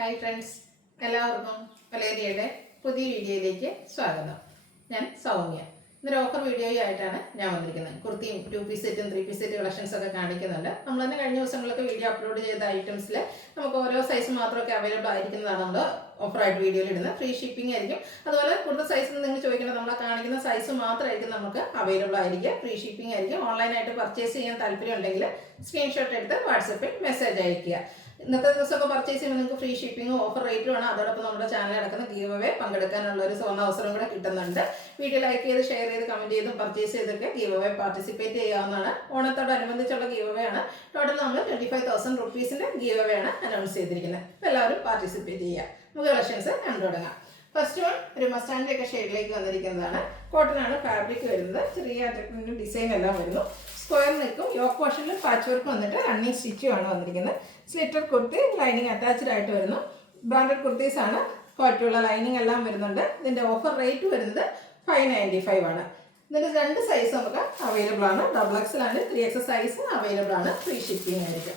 Hi friends, എല്ലാവർക്കും വലേരിയയുടെ പുതിയ വീഡിയോയിലേക്ക് സ്വാഗതം. ഞാൻ സൗമ്യ. ഇന്നൊരു ഓഫർ വീഡിയോ ആയിട്ടാണ് ഞാൻ വന്നിരിക്കുന്നത്. കുർത്തിയും 2 പീസ് സെറ്റും 3 പീസ് സെറ്റ് കളക്ഷൻസ് ഒക്കെ കാണിക്കുന്നുണ്ട്. നമ്മൾ തന്നെ കഴിഞ്ഞ ദിവസങ്ങളിലൊക്കെ വീഡിയോ അപ്ലോഡ് ചെയ്ത ഐറ്റംസിൽ നമുക്ക് ഓരോ സൈസ് മാത്രമൊക്കെ അവൈലബിൾ ആയിരിക്കുന്നതാണ് നമ്മൾ ഓഫറായിട്ട് വീഡിയോയിൽ ഇടുന്നത്. ഫ്രീ ഷിപ്പിംഗ് ആയിരിക്കും. അതുപോലെ കൂടുതൽ സൈസ് നിങ്ങൾ ചോദിക്കുന്നത് നമ്മൾ കാണിക്കുന്ന സൈസ് മാത്രമായിരിക്കും നമുക്ക് അവൈലബിൾ ആയിരിക്കും. ഫ്രീ ഷിപ്പിംഗ് ആയിരിക്കും. ഓൺലൈനായിട്ട് പർച്ചേസ് ചെയ്യാൻ താല്പര്യം ഉണ്ടെങ്കിൽ സ്ക്രീൻഷോട്ട് എടുത്ത് വാട്സപ്പിൽ മെസ്സേജ് അയയ്ക്കുക. ഇന്നത്തെ ദിവസമൊക്കെ പർച്ചേസ് ചെയ്യുമ്പോൾ നിങ്ങൾക്ക് ഫ്രീ ഷിപ്പിംഗും ഓഫർ റേറ്റും ആണ്. അതോടൊപ്പം നമ്മുടെ ചാനലിൽ നടക്കുന്ന ഗീവ് അവേ പങ്കെടുക്കാനുള്ള ഒരു സുവർണ്ണ അവസരം കൂടെ കിട്ടുന്നുണ്ട്. വീഡിയോ ലൈക്ക് ചെയ്ത് ഷെയർ ചെയ്ത് കമന്റ് ചെയ്തും പർച്ചേസ് ചെയ്തൊക്കെ ഗീവ് അവേ പാർട്ടിസിപ്പേറ്റ് ചെയ്യാവുന്നതാണ്. ഓണത്തോടനുബന്ധിച്ചുള്ള ഗീവ് അവേ ആണ്. ടോട്ടൽ നമ്മൾ 25,000 റുപ്പീസിന്റെ ഗീവ് അവേ ആണ് അനൗൺസ് ചെയ്തിരിക്കുന്നത്. അപ്പോൾ എല്ലാവരും പാർട്ടിസിപ്പേറ്റ് ചെയ്യുക. നമുക്ക് കളക്ഷൻസ് കണ്ടു തുടങ്ങാം. ഫസ്റ്റ് വൺ ഒരു മസ്റ്റാൻഡിന്റെ ഒക്കെ ഷെയ്ഡിലേക്ക് വന്നിരിക്കുന്നതാണ്. കോട്ടൺ ആണ് ഫാബ്രിക് വരുന്നത്. ചെറിയ ഡിസൈൻ എല്ലാം വരുന്നു. സ്ക്വയർ നെക്കും യോക്ക് പോർഷനിൽ പാച്ച് വർക്ക് വന്നിട്ട് റണ്ണിങ് സ്റ്റിച്ചും ആണ് വന്നിരിക്കുന്നത്. സ്ലിറ്റർ കുർത്തി ലൈനിങ് അറ്റാച്ച്ഡ് ആയിട്ട് വരുന്നു. ബ്രാൻഡഡ് കുർത്തീസ് ആണ്. ക്വാളിറ്റിയുള്ള ലൈനിങ് എല്ലാം വരുന്നുണ്ട്. ഇതിന്റെ ഓഫർ റേറ്റ് വരുന്നത് 595 ആണ്. ഇതിന്റെ 2 സൈസ് നമുക്ക് അവൈലബിൾ ആണ്. XXL ആണ്, 3XL സൈസ് അവൈലബിൾ ആണ്. ഫ്രീ ഷിപ്പിംഗ് ആയിരിക്കും.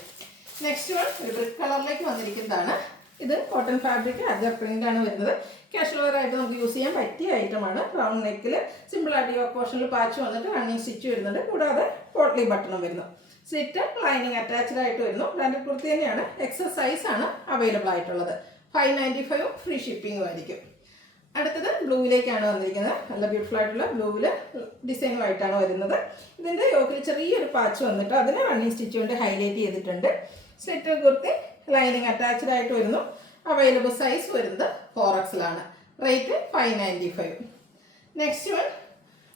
നെക്സ്റ്റ് വൺ ഒരു ബ്രിക്ക് കളറിലേക്ക് വന്നിരിക്കുന്നതാണ്. ഇത് കോട്ടൺ ഫാബ്രിക് അജർ പ്രിന്റ് ആണ് വരുന്നത്. കാഷ്വൽ വെയർ ആയിട്ട് നമുക്ക് യൂസ് ചെയ്യാൻ പറ്റിയ ഐറ്റമാണ്. റൗണ്ട് നെക്കിൽ സിമ്പിൾ ആയിട്ട് യോക്ക് പോർഷനിൽ പാച്ച് വന്നിട്ട് റണ്ണിങ് സ്റ്റിച്ച് വരുന്നുണ്ട്. കൂടാതെ പോട്ട്ലി ബട്ടണും വരുന്നു. സ്ലിറ്റ് ലൈനിങ് അറ്റാച്ച്ഡ് ആയിട്ട് വരുന്നു. ബ്രാൻഡഡ് കുർത്തി തന്നെയാണ്. XS സൈസ് ആണ് അവൈലബിൾ ആയിട്ടുള്ളത്. 595 ഫ്രീ ഷിപ്പിംഗും ആയിരിക്കും. അടുത്തത് ബ്ലൂവിലേക്കാണ് വന്നിരിക്കുന്നത്. നല്ല ബ്യൂട്ടിഫുൾ ആയിട്ടുള്ള ബ്ലൂവിൽ ഡിസൈനുമായിട്ടാണ് വരുന്നത്. ഇതിൻ്റെ യോക്കിൽ ചെറിയൊരു പാച്ച് വന്നിട്ട് അതിന് റണ്ണിങ് സ്റ്റിച്ച് കൊണ്ട് ഹൈലൈറ്റ് ചെയ്തിട്ടുണ്ട്. സ്ലിറ്റർ കുർത്തി ലൈനിങ് അറ്റാച്ച്ഡ് ആയിട്ട് വരുന്നു. അവൈലബിൾ സൈസ് വരുന്നത് 4XL ആണ്. റേറ്റ് 595. നെക്സ്റ്റ് വൺ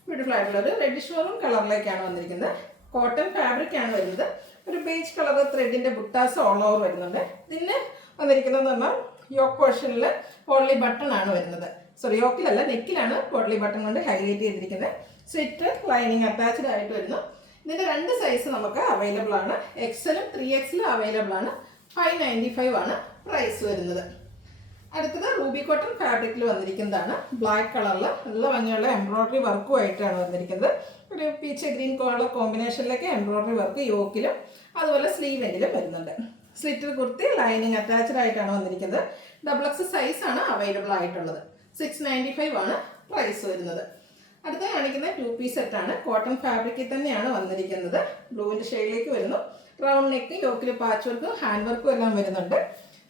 ബ്യൂട്ടിഫുൾ ആയിട്ടുള്ള ഒരു റെഡിഷ് മെറൂൺ കളറിലേക്കാണ് വന്നിരിക്കുന്നത്. കോട്ടൺ ഫാബ്രിക് ആണ് വരുന്നത്. ഒരു ബേജ് കളർ ത്രെഡിന്റെ ബുട്ടാസ് ഓൾ ഓവർ വരുന്നുണ്ട്. ഇതിന് വന്നിരിക്കുന്നത് പറഞ്ഞാൽ യോക്ക് പോർഷനിൽ പോട്ട്ലി ബട്ടൺ ആണ് വരുന്നത്. സോറി, യോക്കിലല്ല, നെക്കിലാണ് പോട്ട്ലി ബട്ടൺ കൊണ്ട് ഹൈലൈറ്റ് ചെയ്തിരിക്കുന്നത്. സ്ലിറ്റ് ലൈനിങ് അറ്റാച്ച്ഡ് ആയിട്ട് വരുന്നു. ഇതിന്റെ 2 സൈസ് നമുക്ക് അവൈലബിൾ ആണ്. XLും 3XLും അവൈലബിൾ ആണ്. 595 ആണ് പ്രൈസ് വരുന്നത്. അടുത്തത് റൂബി കോട്ടൺ ഫാബ്രിക്കിൽ വന്നിരിക്കുന്നതാണ്. ബ്ലാക്ക് കളറിൽ നല്ല ഭംഗിയുള്ള എംബ്രോയിഡറി വർക്കും ആയിട്ടാണ് വന്നിരിക്കുന്നത്. ഒരു പീച്ച് ഗ്രീൻ കളർ കോമ്പിനേഷനിലേക്ക് എംബ്രോയിഡറി വർക്ക് യോക്കിലും അതുപോലെ സ്ലീവ് എൻഡിലും വരുന്നുണ്ട്. സ്ലിറ്റർ കുർത്തി ലൈനിങ് അറ്റാച്ച്ഡ് ആയിട്ടാണ് വന്നിരിക്കുന്നത്. XXL സൈസ് ആണ് അവൈലബിൾ ആയിട്ടുള്ളത്. 695 ആണ് പ്രൈസ് വരുന്നത്. അടുത്ത കാണിക്കുന്ന 2 പീസ് സെറ്റ് ആണ്. കോട്ടൺ ഫാബ്രിക്കിൽ തന്നെയാണ് വന്നിരിക്കുന്നത്. ബ്ലൂവിൻ്റെ ഷെയ്ഡിലേക്ക് വരുന്നു. റൗണ്ട് നെക്ക് യോക്കിൽ പാച്ച് വർക്കും ഹാൻഡ് വർക്കും എല്ലാം വരുന്നുണ്ട്.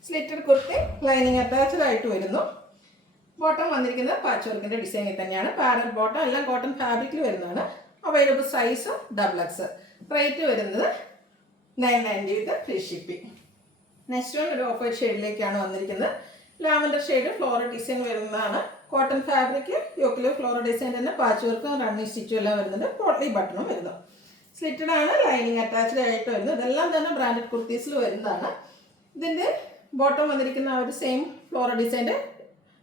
സ്ലിറ്റർ കുർത്തി ലൈനിങ് അറ്റാച്ച്ഡ് ആയിട്ട് വരുന്നു. ബോട്ടം വന്നിരിക്കുന്നത് പാച്ച് വർക്കിൻ്റെ ഡിസൈനിൽ തന്നെയാണ്. പാരൽ ബോട്ടം എല്ലാം കോട്ടൺ ഫാബ്രിക്കിൽ വരുന്നതാണ്. Available size XXL. റേറ്റ് വരുന്നത് 990 വിത്ത് ഫ്രീ ഷിപ്പിംഗ്. നെക്സ്റ്റ് വൺ ഒരു ഓഫ് വൈറ്റ് ഷെയ്ഡിലേക്കാണ് വന്നിരിക്കുന്നത്. ലാവൻഡർ ഷെയ്ഡ് ഫ്ലോറൽ ഡിസൈൻ വരുന്നതാണ്. കോട്ടൺ ഫാബ്രിക് യോക്കിൽ ഫ്ലോറൽ ഡിസൈൻ തന്നെ പാച്ച് വർക്കും റണ്ണിങ് സ്റ്റിച്ചും എല്ലാം വരുന്നുണ്ട്. പോട്ട്ലി ബട്ടണും വരുന്നു. സ്ലിറ്റഡ് ആണ്, ലൈനിങ് അറ്റാച്ച്ഡ് ആയിട്ട് വരുന്നത്. ഇതെല്ലാം തന്നെ ബ്രാൻഡഡ് കുർത്തീസിൽ വരുന്നതാണ്. ഇതിൻ്റെ ബോട്ടം വന്നിരിക്കുന്ന ആ ഒരു സെയിം ഫ്ലോറൽ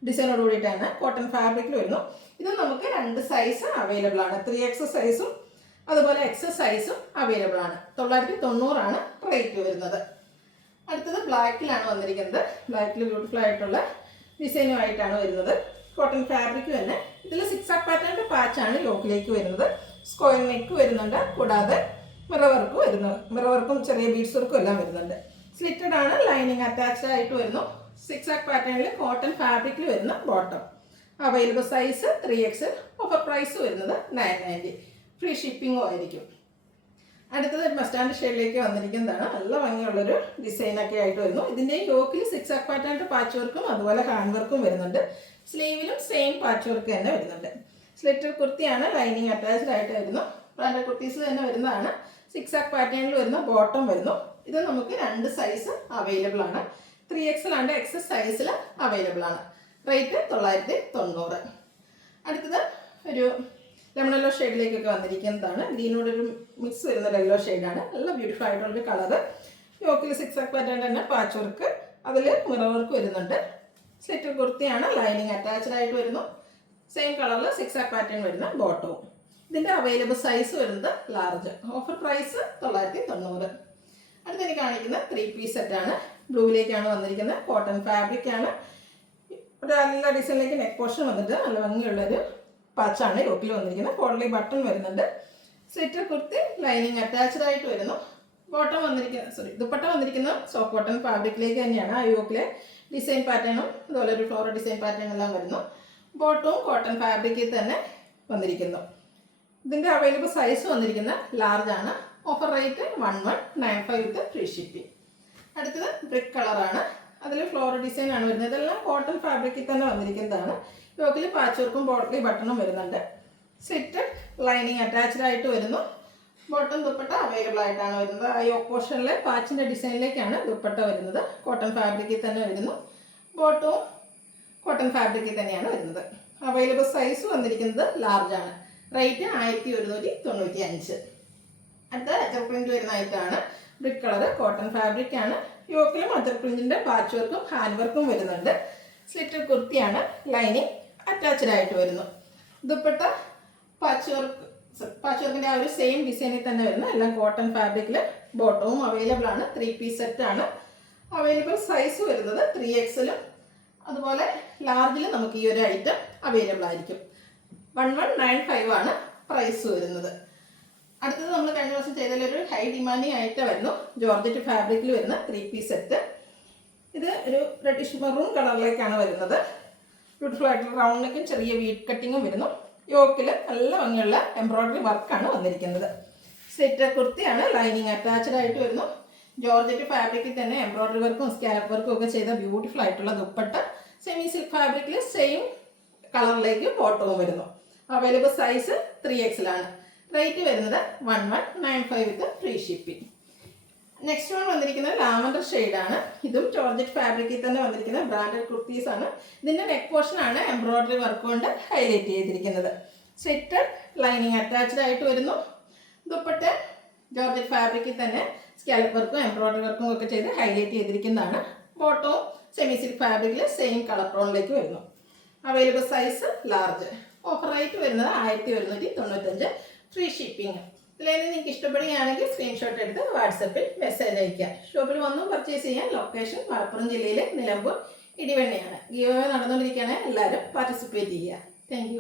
ഡിസൈനോട് കൂടിയിട്ടാണ് കോട്ടൺ ഫാബ്രിക്കിൽ വരുന്നു. ഇത് നമുക്ക് 2 സൈസ് അവൈലബിൾ ആണ്. 3XL സൈസും അതുപോലെ XS സൈസും അവൈലബിൾ ആണ്. 990 ആണ് റേറ്റ് വരുന്നത്. അടുത്തത് ബ്ലാക്കിലാണ് വന്നിരിക്കുന്നത്. ബ്ലാക്കിൽ ബ്യൂട്ടിഫുൾ ആയിട്ടുള്ള ഡിസൈനുമായിട്ടാണ് വരുന്നത്. കോട്ടൺ ഫാബ്രിക് തന്നെ. ഇതിൽ 6 പാറ്റേൺ പാച്ചാണ് യോക്കിലേക്ക് വരുന്നത്. സ്ക്വയർ നെക്ക് വരുന്നുണ്ട്. കൂടാതെ മിറർ വർക്ക് വരുന്നു. മിറർ വർക്കും ചെറിയ ബീഡ്സ് വർക്കും എല്ലാം വരുന്നുണ്ട്. സ്ലിറ്റഡ് ആണ്, ലൈനിങ് അറ്റാച്ച്ഡ് ആയിട്ട് വരുന്നു. 6 പാറ്റേണിൽ കോട്ടൺ ഫാബ്രിക്കിൽ വരുന്ന bottom. Available size 3XL. Offer price വരുന്നത് 990. ഫ്രീ ഷിപ്പിംഗും ആയിരിക്കും. അടുത്തത് മസ്റ്റാൻഡ് ഷെയ്ഡിലേക്ക് വന്നിരിക്കുന്നതാണ്. നല്ല ഭംഗിയുള്ളൊരു ഡിസൈനൊക്കെ ആയിട്ട് വരുന്നു. ഇതിൻ്റെ യോക്കിൽ 6 പാറ്റേൺ പാച്ച് വർക്കും അതുപോലെ ഹാൻഡ് വർക്കും വരുന്നുണ്ട്. സ്ലീവിലും സെയിം പാച്ച് വർക്ക് തന്നെ വരുന്നുണ്ട്. സ്ലിറ്റർ കുർത്തിയാണ്, ലൈനിങ് അറ്റാച്ച്ഡ് ആയിട്ട് വരുന്നു. ബ്രാൻഡഡ് കുർത്തീസ് തന്നെ വരുന്നതാണ്. 6 പാറ്റേണിൽ വരുന്ന ബോട്ടം വരുന്നു. ഇത് നമുക്ക് 2 സൈസ് അവൈലബിൾ ആണ്. 3XL ആൻഡ് XS സൈസിൽ അവൈലബിൾ ആണ്. റേറ്റ് 990. അടുത്തത് ഒരു ലെമൺ യെല്ലോ ഷെയ്ഡിലേക്കൊക്കെ വന്നിരിക്കുന്നതാണ്. ഗ്രീനോടൊരു മിക്സ് വരുന്ന യെല്ലോ ഷെയ്ഡാണ്. നല്ല ബ്യൂട്ടിഫുൾ ആയിട്ടുള്ളൊരു കളറ്. യോക്കിൽ 6 പാറ്റേൺ തന്നെ പാച്ച് വർക്ക്, അതിൽ മിറർ വർക്ക് വരുന്നുണ്ട്. സ്ലിറ്റർ കുർത്തിയാണ്, ലൈനിങ് അറ്റാച്ച്ഡ് ആയിട്ട് വരുന്നു. സെയിം കളറിൽ 6 പാറ്റേൺ വരുന്ന ബോട്ടവും. ഇതിൻ്റെ അവൈലബിൾ സൈസ് വരുന്നത് ലാർജ്. Offer price 990. അടുത്തെനിക്ക് കാണിക്കുന്ന 3 പീസ് സെറ്റാണ്. ബ്ലൂവിലേക്കാണ് വന്നിരിക്കുന്നത്. കോട്ടൺ ഫാബ്രിക് ആണ്. ഒരു നല്ല ഡിസൈനിലേക്ക് നെക്ക് പോർഷൻ വന്നിട്ട് നല്ല ഭംഗിയുള്ളൊരു പാച്ചാണ് യോക്കിൽ വന്നിരിക്കുന്നത്. പോട്ട്ലി ബട്ടൺ വരുന്നുണ്ട്. സ്ലിറ്റർ കുർത്തി ലൈനിങ് അറ്റാച്ച്ഡ് ആയിട്ട് വരുന്നു. ബോട്ടം വന്നിരിക്കുന്ന ദുപ്പട്ട വന്നിരിക്കുന്നത് സോഫ്റ്റ് കോട്ടൺ ഫാബ്രിക്കിലേക്ക് തന്നെയാണ്. ആ യോക്കിലെ ഡിസൈൻ പാറ്റേണും അതുപോലെ ഒരു ഫ്ലോറൽ ഡിസൈൻ പാറ്റേൺ എല്ലാം വരുന്നു. ബോട്ടവും കോട്ടൺ ഫാബ്രിക്കിൽ തന്നെ വന്നിരിക്കുന്നു. ഇതിൻ്റെ അവൈലബിൾ സൈസ് വന്നിരിക്കുന്ന ലാർജ് ആണ്. ഓഫർ റേറ്റ് 1195 വിത്ത് ഫ്രീ ഷിപ്പിംഗ്. അടുത്തത് ബ്രിക്ക് കളറാണ്. അതിൽ ഫ്ലോറൽ ഡിസൈൻ ആണ് വരുന്നത്. ഇതെല്ലാം കോട്ടൺ ഫാബ്രിക്കിൽ തന്നെ വന്നിരിക്കുന്നതാണ്. യോക്കിൽ പാച്ച് വർക്കും ബോട്ടിൽ ബട്ടണും വരുന്നുണ്ട്. സെറ്റ് ലൈനിങ് അറ്റാച്ച്ഡ് ആയിട്ട് വരുന്നു. ബോട്ടം ദുപ്പട്ട അവൈലബിൾ ആയിട്ടാണ് വരുന്നത്. ആ യോക്ക് പോർഷനിലെ പാച്ചിൻ്റെ ഡിസൈനിലേക്കാണ് ദുപ്പട്ട വരുന്നത്. കോട്ടൺ ഫാബ്രിക്കിൽ തന്നെ വരുന്നു. ബോട്ടവും കോട്ടൺ ഫാബ്രിക്കിൽ തന്നെയാണ് വരുന്നത്. അവൈലബിൾ സൈസ് വന്നിരിക്കുന്നത് ലാർജ് ആണ്. റേറ്റ് 1195. അടുത്ത അജർ പ്രിന്റ് വരുന്ന ഐറ്റാണ്. ബ്രിക്ക് കളർ കോട്ടൺ ഫാബ്രിക് ആണ്. യോക്കിലും അജർ പ്രിന്റിന്റെ പാച്ച് വർക്കും ഹാൻഡ് വർക്കും വരുന്നുണ്ട്. സ്ലിറ്റഡ് കുർത്തിയാണ്. ലൈനിങ് അറ്റാച്ച്ഡ് ആയിട്ട് വരുന്നു. ദുപ്പട്ട പാച്ച് വർക്കിന്റെ ആ ഒരു സെയിം ഡിസൈനിൽ തന്നെ വരുന്നു. എല്ലാം കോട്ടൺ ഫാബ്രിക്കിൽ. ബോട്ടവും അവൈലബിൾ ആണ്. 3 പീസ് സെറ്റ് ആണ്. അവൈലബിൾ സൈസ് വരുന്നത് 3XL അതുപോലെ ലാർജിൽ നമുക്ക് ഈ ഒരു ഐറ്റം അവൈലബിൾ ആയിരിക്കും. 1195 ആണ് പ്രൈസ് വരുന്നത്. അടുത്തത് നമ്മൾ കഴിഞ്ഞ ദിവസം ചെയ്തതിലൊരു ഹൈ ഡിമാൻഡിങ് ഐറ്റം വരുന്നു. ജോർജറ്റ് ഫാബ്രിക്കിൽ വരുന്ന 3 പീസ് സെറ്റ്. ഇത് ഒരു റെഡിഷ് മെറൂൺ കളറിലേക്കാണ് വരുന്നത്. ബ്യൂട്ടിഫുൾ ആയിട്ടുള്ള റൗണ്ട് നെക്കും ചെറിയ വീറ്റ് കട്ടിങ്ങും വരുന്നു. യോക്കിൽ നല്ല ഭംഗിയുള്ള എംബ്രോയിഡറി വർക്കാണ് വന്നിരിക്കുന്നത്. സെറ്റ് കുർത്തിയാണ്. ലൈനിങ് അറ്റാച്ച്ഡ് ആയിട്ട് വരുന്നു. ജോർജറ്റ് ഫാബ്രിക്കിൽ തന്നെ എംബ്രോയിഡറി വർക്കും സ്കാലപ്പ് വർക്കും ഒക്കെ ചെയ്ത ബ്യൂട്ടിഫുൾ ആയിട്ടുള്ള ദുപ്പട്ട. സെമി സിൽക്ക് ഫാബ്രിക്കിൽ സെയിം കളറിലേക്ക് ബോട്ടവും വരുന്നു. അവൈലബിൾ സൈസ് 3XL ആണ്. റേറ്റ് വരുന്നത് 1195 വിത്ത് ഫ്രീ ഷിപ്പിംഗ്. നെക്സ്റ്റ് വൺ വന്നിരിക്കുന്നത് ലാവൻഡർ ഷെയ്ഡാണ്. ഇതും ജോർജറ്റ് ഫാബ്രിക്കിൽ തന്നെ വന്നിരിക്കുന്ന ബ്രാൻഡഡ് കുർത്തീസ് ആണ്. ഇതിൻ്റെ നെക്ക് പോർഷൻ ആണ് എംബ്രോയിഡറി വർക്ക് കൊണ്ട് ഹൈലൈറ്റ് ചെയ്തിരിക്കുന്നത്. സെറ്റ് ലൈനിങ് അറ്റാച്ച്ഡ് ആയിട്ട് വരുന്നു. ദുപ്പട്ട ജോർജറ്റ് ഫാബ്രിക്കിൽ തന്നെ സ്കാലപ്പ് വർക്കും എംബ്രോയിഡറി വർക്കും ഒക്കെ ചെയ്ത് ഹൈലൈറ്റ് ചെയ്തിരിക്കുന്നതാണ്. ബോട്ടവും സെമി സിൽക്ക് ഫാബ്രിക്കിൽ സെയിം കളർ ടോണിലേക്ക് വരുന്നു. Available size large. Offer rate വരുന്നത് 1195. Free shipping. ഇതിലേത് നിങ്ങൾക്ക് ഇഷ്ടപ്പെടുകയാണെങ്കിൽ സ്ക്രീൻഷോട്ട് എടുത്ത് വാട്സപ്പിൽ മെസ്സേജ് അയയ്ക്കുക. ഷോപ്പിൽ വന്നും പർച്ചേസ് ചെയ്യാൻ. ലൊക്കേഷൻ മലപ്പുറം ജില്ലയിലെ നിലമ്പൂർ ഇടിവണ്ണയാണ്. ഗീവ് അവേ നടന്നുകൊണ്ടിരിക്കുകയാണ്. എല്ലാവരും പാർട്ടിസിപ്പേറ്റ് ചെയ്യുക. താങ്ക്